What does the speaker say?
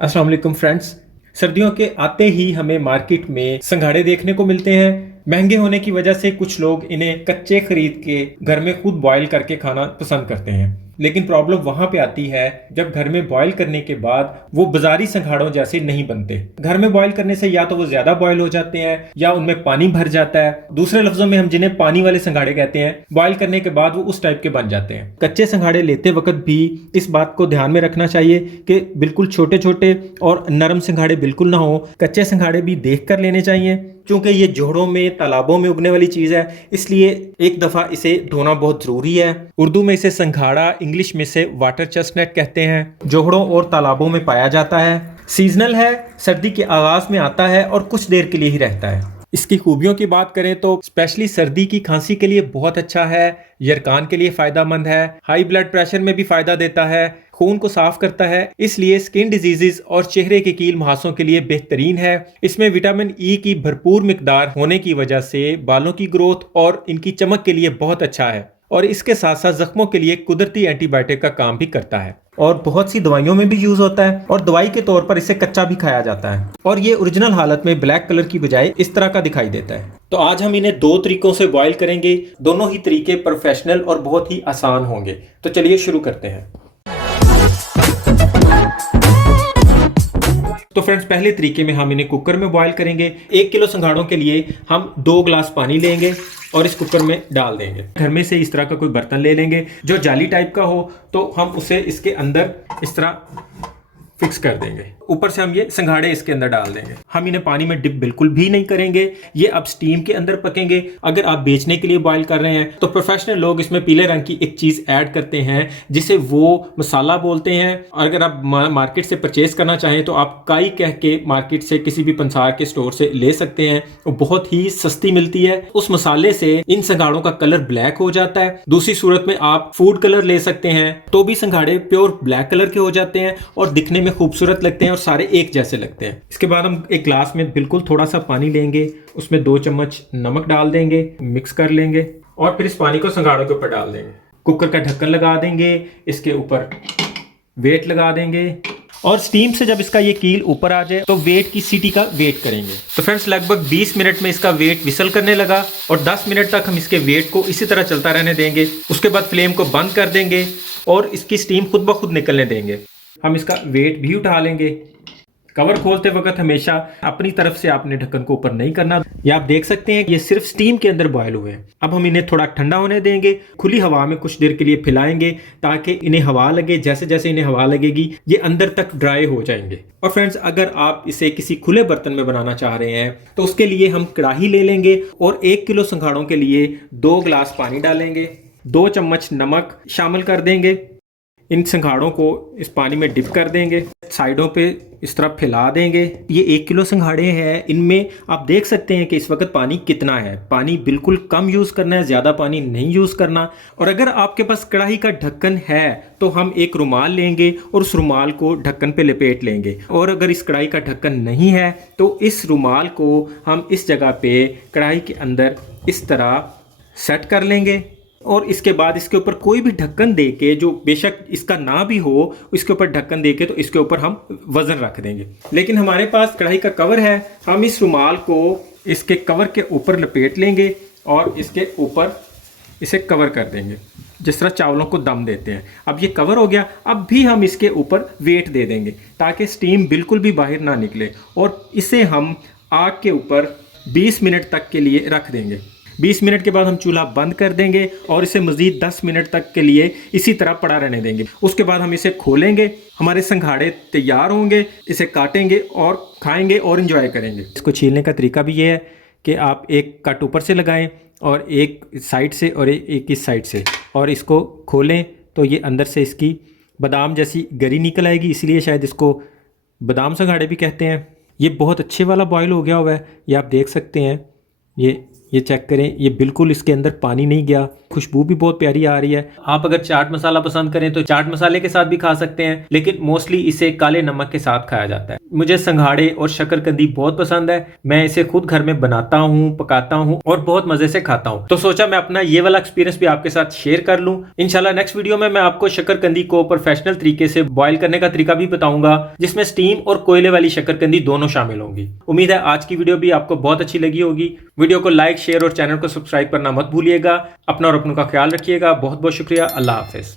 अस्सलाम वालेकुम फ्रेंड्स। सर्दियों के आते ही हमें मार्केट में संघाड़े देखने को मिलते हैं। महंगे होने की वजह से कुछ लोग इन्हें कच्चे खरीद के घर में खुद बॉईल करके खाना पसंद करते हैं, लेकिन प्रॉब्लम वहां पे आती है जब घर में बॉईल करने के बाद वो बाजारी संघाड़ों जैसे नहीं बनते। घर में बॉईल करने से या तो वो ज्यादा बॉईल हो जाते हैं या उनमें पानी भर जाता है। दूसरे लफ्जों में हम जिन्हें पानी वाले संघाड़े कहते हैं, बॉईल करने के बाद वो उस टाइप के बन जाते हैं। कच्चे संघाड़े लेते वक्त भी इस बात को ध्यान में रखना चाहिए कि बिल्कुल छोटे छोटे और नरम संघाड़े बिल्कुल ना हो। कच्चे संघाड़े भी देख कर लेने चाहिए, क्योंकि ये जोड़ों में तालाबों में उगने वाली चीज है, इसलिए एक दफा इसे धोना बहुत जरूरी है। उर्दू में इसे संघाड़ा, इंग्लिश में इसे वाटर चेस्टनट कहते हैं। जोड़ों और तालाबों में पाया जाता है। सीजनल है, सर्दी के आगाज में आता है और कुछ देर के लिए ही रहता है। इसकी खूबियों की बात करें तो स्पेशली सर्दी की खांसी के लिए बहुत अच्छा है, यरकान के लिए फायदेमंद है, हाई ब्लड प्रेशर में भी फायदा देता है, खून को साफ करता है, इसलिए स्किन डिजीजेस और चेहरे के कील मुहासों के लिए बेहतरीन है। इसमें विटामिन ई की भरपूर मिकदार होने की वजह से बालों की ग्रोथ और इनकी चमक के लिए बहुत अच्छा है, और इसके साथ साथ जख्मों के लिए कुदरती एंटीबायोटिक का काम भी करता है और बहुत सी दवाइयों में भी यूज होता है, और दवाई के तौर पर इसे कच्चा भी खाया जाता है। और ये ओरिजिनल हालत में ब्लैक कलर की बजाय इस तरह का दिखाई देता है। तो आज हम इन्हें दो तरीकों से बॉईल करेंगे। दोनों ही तरीके प्रोफेशनल और बहुत ही आसान होंगे। तो चलिए शुरू करते हैं। तो फ्रेंड्स, पहले तरीके में हम इन्हें कुकर में बॉईल करेंगे। 1 किलो संघाड़ों के लिए हम 2 गिलास पानी लेंगे और इस कुकर में डाल देंगे। घर में से इस तरह का कोई बर्तन ले लेंगे जो जाली टाइप का हो, तो हम उसे इसके अंदर इस तरह फिक्स कर देंगे। ऊपर से हम ये संघाड़े इसके अंदर डाल देंगे। हम इन्हें पानी में डिप बिल्कुल भी नहीं करेंगे, ये अब स्टीम के अंदर पकेंगे। अगर आप बेचने के लिए बॉईल कर रहे हैं तो प्रोफेशनल लोग इसमें पीले रंग की एक चीज ऐड करते हैं जिसे वो मसाला बोलते हैं। और अगर आप मार्केट से परचेज करना चाहें तो आप काई कह के मार्केट से किसी भी पंसार के स्टोर से ले सकते हैं, वो बहुत ही सस्ती मिलती है। उस मसाले से इन संघाड़ों का कलर ब्लैक हो जाता है। दूसरी सूरत में आप फूड कलर ले सकते हैं तो भी संघाड़े प्योर ब्लैक कलर के हो जाते हैं और दिखने में खूबसूरत लगते हैं और सारे एक जैसे लगते हैं। इसके बाद हम एक ग्लास में बिल्कुल थोड़ा सा पानी लेंगे, उसमें 2 चम्मच नमक डाल देंगे, मिक्स कर लेंगे और फिर इस पानी को संघाड़ों के ऊपर डाल देंगे। कुकर का ढक्कन लगा देंगे, इसके ऊपर वेट लगा देंगे और स्टीम से जब इसका ये कील ऊपर आ जाए तो वेट की सीटी का वेट करेंगे। तो फ्रेंड्स, लगभग 20 मिनट में इसका वेट विसल करने लगा और 10 मिनट तक हम इसके वेट को इसी तरह चलता रहने देंगे। उसके बाद फ्लेम को बंद कर देंगे और इसकी स्टीम खुद ब खुद निकलने देंगे। हम इसका वेट भी उठा लेंगे। कवर खोलते वक्त हमेशा अपनी तरफ से आपने ढक्कन को ऊपर नहीं करना। ये आप देख सकते हैं ये सिर्फ स्टीम के अंदर बॉयल हुए हैं। अब हम इन्हें थोड़ा ठंडा होने देंगे, खुली हवा में कुछ देर के लिए फैलाएंगे ताकि इन्हें हवा लगे। जैसे जैसे इन्हें हवा लगेगी ये अंदर तक ड्राई हो जाएंगे। और फ्रेंड्स, अगर आप इसे किसी खुले बर्तन में बनाना चाह रहे हैं तो उसके लिए हम कढ़ाई ले लेंगे और 1 किलो संघाड़ों के लिए 2 गिलास पानी डालेंगे, 2 चम्मच नमक शामिल कर देंगे। इन संघाड़ों को इस पानी में डिप कर देंगे, साइडों पे इस तरह फैला देंगे। ये 1 किलो संघाड़े हैं, इनमें आप देख सकते हैं कि इस वक्त पानी कितना है। पानी बिल्कुल कम यूज़ करना है, ज़्यादा पानी नहीं यूज़ करना। और अगर आपके पास कढ़ाई का ढक्कन है तो हम एक रुमाल लेंगे और उस रुमाल को ढक्कन पे लपेट लेंगे। और अगर इस कढ़ाई का ढक्कन नहीं है तो इस रुमाल को हम इस जगह पे कढ़ाई के अंदर इस तरह सेट कर लेंगे और इसके बाद इसके ऊपर कोई भी ढक्कन देके, जो बेशक इसका ना भी हो, इसके ऊपर ढक्कन देके तो इसके ऊपर हम वजन रख देंगे। लेकिन हमारे पास कढ़ाई का कवर है, हम इस रुमाल को इसके कवर के ऊपर लपेट लेंगे और इसके ऊपर इसे कवर कर देंगे जिस तरह चावलों को दम देते हैं। अब ये कवर हो गया। अब भी हम इसके ऊपर वेट दे देंगे ताकि स्टीम बिल्कुल भी बाहर ना निकले और इसे हम आग के ऊपर 20 मिनट तक के लिए रख देंगे। 20 मिनट के बाद हम चूल्हा बंद कर देंगे और इसे मज़ीद 10 मिनट तक के लिए इसी तरह पड़ा रहने देंगे। उसके बाद हम इसे खोलेंगे, हमारे संघाड़े तैयार होंगे, इसे काटेंगे और खाएंगे और इंजॉय करेंगे। इसको छीलने का तरीका भी ये है कि आप एक कट ऊपर से लगाएं और एक साइड से और एक इस साइड से, और इसको खोलें तो ये अंदर से इसकी बादाम जैसी गरी निकल आएगी, इसलिए शायद इसको बादाम संघाड़े भी कहते हैं। ये बहुत अच्छे वाला बॉयल हो गया हुआ है, ये आप देख सकते हैं। ये चेक करें, ये बिल्कुल इसके अंदर पानी नहीं गया, खुशबू भी बहुत प्यारी आ रही है। आप अगर चाट मसाला पसंद करें तो चाट मसाले के साथ भी खा सकते हैं, लेकिन मोस्टली इसे काले नमक के साथ खाया जाता है। मुझे संघाड़े और शकरकंदी बहुत पसंद है। मैं इसे खुद घर में बनाता हूँ, पकाता हूँ और बहुत मजे से खाता हूँ। तो सोचा मैं अपना ये वाला एक्सपीरियंस भी आपके साथ शेयर कर लूँ। इंशाल्लाह नेक्स्ट वीडियो में मैं आपको शकरकंदी को प्रोफेशनल तरीके से बॉयल करने का तरीका भी बताऊंगा, जिसमें स्टीम और कोयले वाली शकरकंदी दोनों शामिल होंगी। उम्मीद है आज की वीडियो भी आपको बहुत अच्छी लगी होगी। वीडियो को लाइक, शेयर और चैनल को सब्सक्राइब करना मत भूलिएगा। अपना और अपनों का ख्याल रखिएगा। बहुत बहुत शुक्रिया। अल्लाह हाफिज।